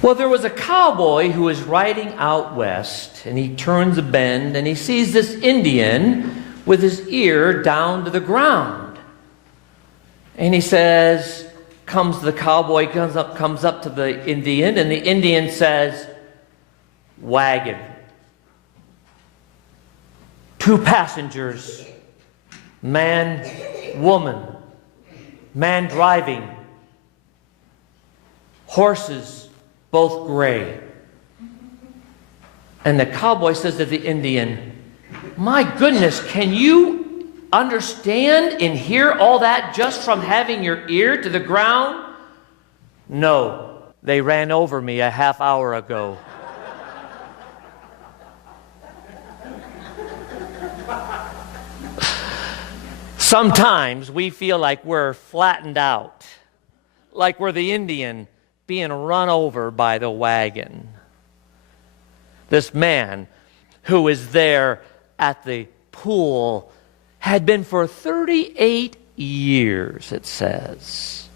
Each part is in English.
Well, there was a cowboy who was riding out west, and he turns a bend, and he sees this Indian with his ear down to the ground. And he says, the cowboy comes up to the Indian, and the Indian says, "Wagon. 2 passengers. Man, woman. Man driving. Horses, both gray." And the cowboy says to the Indian, "My goodness, can you understand and hear all that just from having your ear to the ground?" "No, they ran over me a half hour ago." Sometimes we feel like we're flattened out, like we're the Indian being run over by the wagon. This man who was there at the pool had been for 38 years, it says.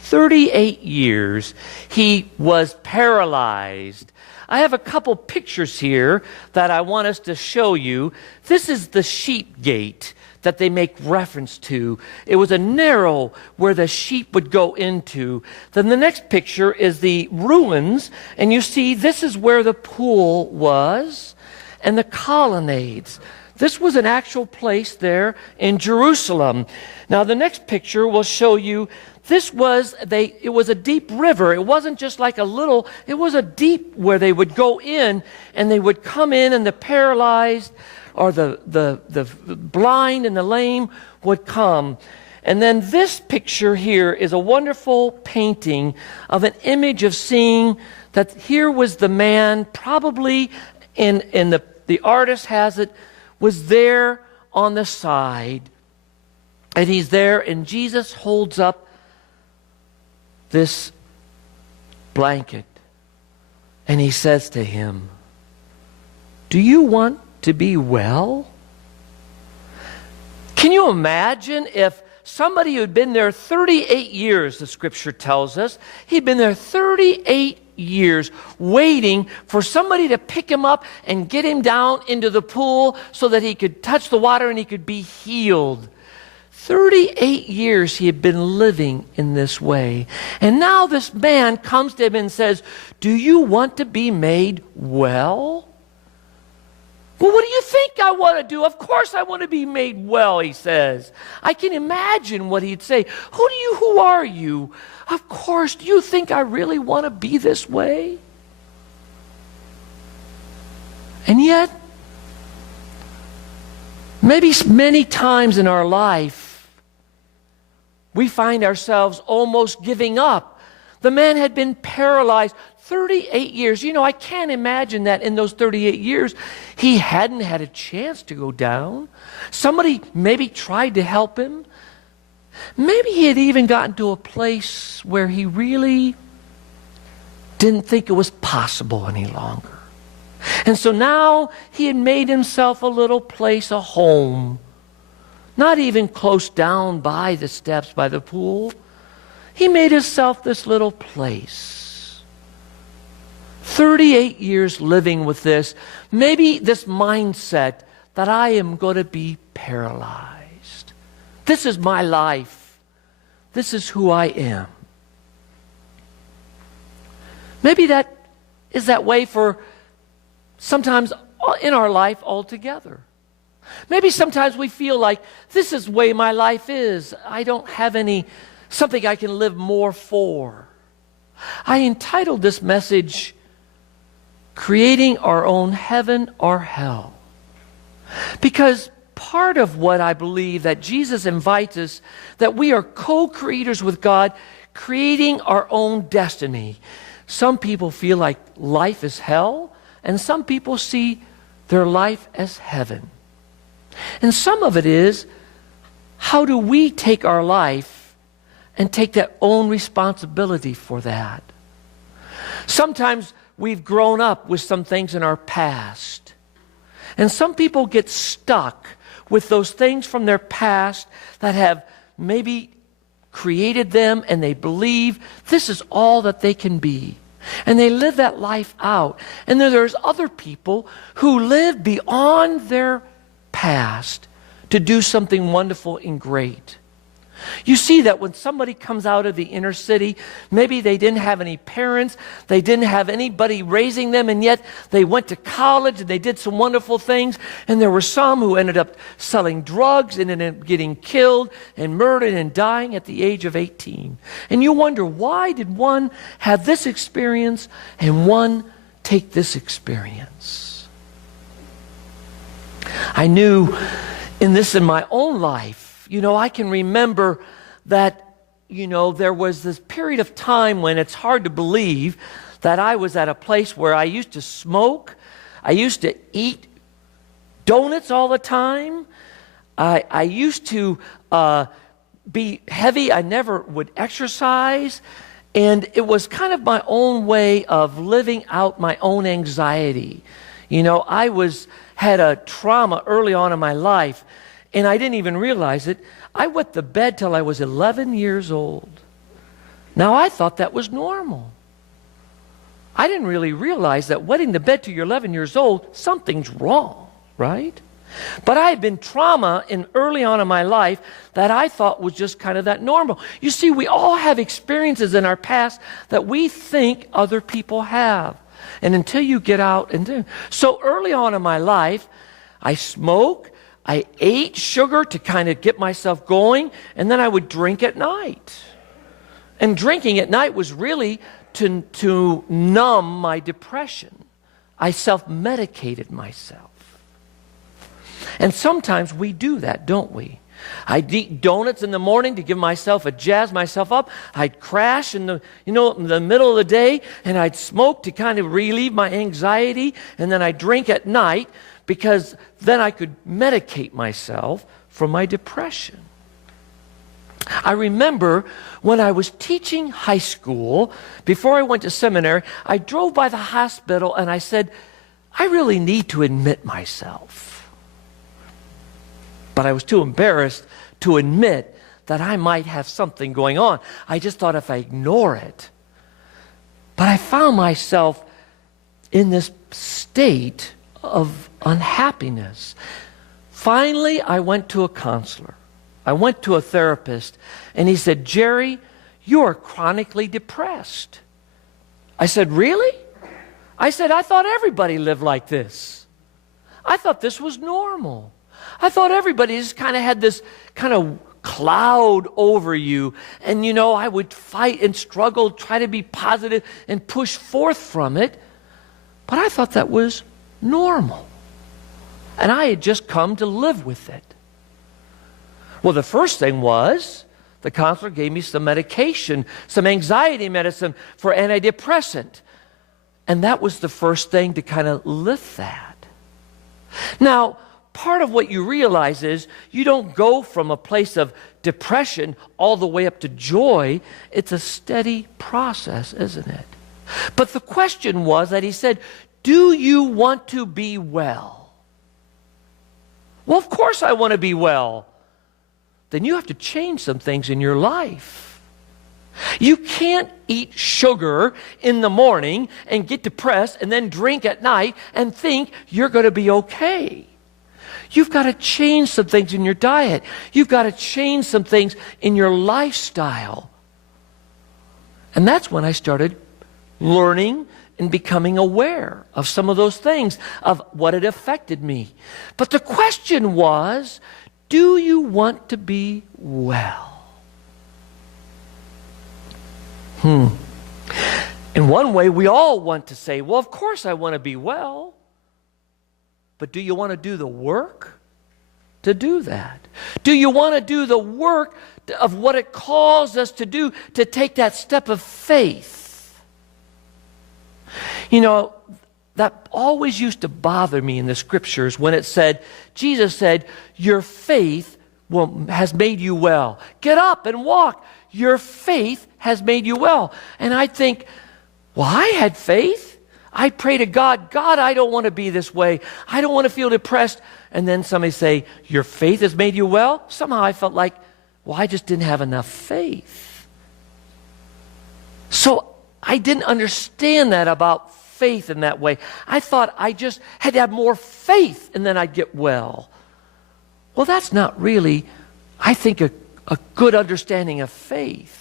38 years he was paralyzed. I have a couple pictures here that I want us to show you. This is the sheep gate that they make reference to. It was a narrow where the sheep would go into. Then the next picture is the ruins, and you see this is where the pool was and the colonnades. This was an actual place there in Jerusalem. Now the next picture will show you it was a deep river. It wasn't just like a little, it was a deep where they would go in and they would come in, and the paralyzed or the blind and the lame would come. And then this picture here is a wonderful painting of an image of seeing that here was the man, probably in the artist has it, was there on the side. And he's there, and Jesus holds up this blanket, and he says to him, "Do you want to be well?" Can you imagine if somebody who'd been there 38 years, the scripture tells us, he'd been there 38 years waiting for somebody to pick him up and get him down into the pool so that he could touch the water and he could be healed. 38 years he had been living in this way. And now this man comes to him and says, "Do you want to be made well?" "Well, what do you think I want to do? Of course I want to be made well," he says. I can imagine what he'd say. Who are you? Of course, do you think I really want to be this way? And yet, maybe many times in our life, we find ourselves almost giving up. The man had been paralyzed 38 years. You know, I can't imagine that in those 38 years, he hadn't had a chance to go down. Somebody maybe tried to help him. Maybe he had even gotten to a place where he really didn't think it was possible any longer. And so now he had made himself a little place, a home. Not even close down by the steps, by the pool. He made himself this little place. 38 years living with this. Maybe this mindset that I am going to be paralyzed. This is my life. This is who I am. Maybe that is that way for sometimes in our life altogether. Maybe sometimes we feel like this is the way my life is. I don't have something I can live more for. I entitled this message, "Creating Our Own Heaven or Hell." Because part of what I believe that Jesus invites us, that we are co-creators with God, creating our own destiny. Some people feel like life is hell, and some people see their life as heaven. And some of it is, how do we take our life and take that own responsibility for that? Sometimes we've grown up with some things in our past. And some people get stuck with those things from their past that have maybe created them, and they believe this is all that they can be. And they live that life out. And then there's other people who live beyond their past to do something wonderful and great. You see that when somebody comes out of the inner city, maybe they didn't have any parents, they didn't have anybody raising them, and yet they went to college and they did some wonderful things. And there were some who ended up selling drugs and ended up getting killed and murdered and dying at the age of 18. And you wonder, why did one have this experience and one take this experience? I knew in my own life, I can remember that, there was this period of time when it's hard to believe that I was at a place where I used to smoke. I used to eat donuts all the time. I used to be heavy. I never would exercise. And it was kind of my own way of living out my own anxiety. I had a trauma early on in my life, and I didn't even realize it. I wet the bed till I was 11 years old. Now, I thought that was normal. I didn't really realize that wetting the bed till you're 11 years old, something's wrong, right? But I had been trauma early on in my life that I thought was just kind of that normal. You see, we all have experiences in our past that we think other people have. And until you get out and do. So early on in my life, I smoked. I ate sugar to kind of get myself going, and then I would drink at night. And drinking at night was really to numb my depression. I self-medicated myself. And sometimes we do that, don't we? I'd eat donuts in the morning to jazz myself up. I'd crash in the middle of the day, and I'd smoke to kind of relieve my anxiety, and then I'd drink at night, because then I could medicate myself from my depression. I remember when I was teaching high school, before I went to seminary, I drove by the hospital and I said, I really need to admit myself. But I was too embarrassed to admit that I might have something going on. I just thought if I ignore it. But I found myself in this state of unhappiness. Finally, I went to a counselor. I went to a therapist, and he said, Jerry, you are chronically depressed. I said, really? I said, I thought everybody lived like this. I thought this was normal. I thought everybody just kind of had this kind of cloud over you, and I would fight and struggle, try to be positive and push forth from it, but I thought that was normal. And I had just come to live with it. Well, the first thing was, the counselor gave me some medication, some anxiety medicine for antidepressant. And that was the first thing to kind of lift that. Now, part of what you realize is you don't go from a place of depression all the way up to joy. It's a steady process, isn't it? But the question was that he said, do you want to be well? Well, of course I want to be well. Then you have to change some things in your life. You can't eat sugar in the morning and get depressed and then drink at night and think you're going to be okay. You've got to change some things in your diet. You've got to change some things in your lifestyle. And that's when I started learning and becoming aware of some of those things, of what had affected me. But the question was, do you want to be well? In one way, we all want to say, well, of course I want to be well. But do you want to do the work to do that? Do you want to do the work of what it calls us to do, to take that step of faith? That always used to bother me in the scriptures when it said, Jesus said, your faith has made you well. Get up and walk. Your faith has made you well. And I think, well, I had faith. I pray to God, God, I don't want to be this way. I don't want to feel depressed. And then somebody say, your faith has made you well? Somehow I felt like, well, I just didn't have enough faith. So I didn't understand that about faith in that way. I thought I just had to have more faith and then I'd get well. Well, that's not really, I think, a good understanding of faith.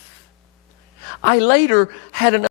I later had an